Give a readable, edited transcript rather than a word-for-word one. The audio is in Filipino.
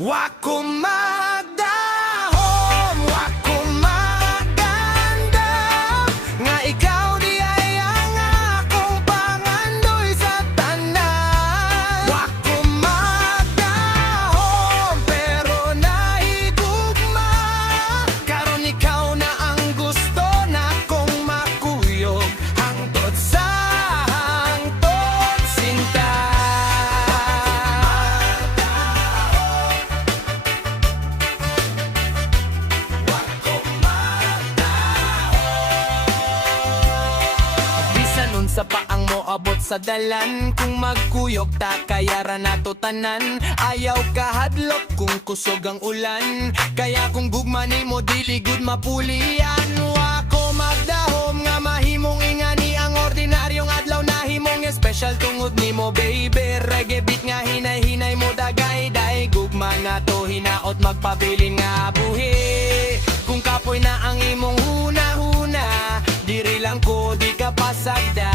Wako magdahom, wako magandam, nga ikaw di ay ang akong pangandoy sa tanan. Wako magdahom, pero nahigugma, karon ikaw na ang gusto na kong makuyog, hangtod sa hangtod sinta. Sa paang mo abot sa dalan, kung magkuyok ta kayara nato tanan. Ayaw kahadlok kung kusog ang ulan, kaya kung gugma nimo dili gud mapulian. Wako magdahom nga mahimong ingani ang ordinaryong adlaw na himong special tungod nimo baby. Reggae beat nga hinay-hinay mo dagay day gugma nga to hinaot magpabilin nga buhi. Kung kapoy na ang imong huna-huna, diri lang ko di ka pasagda.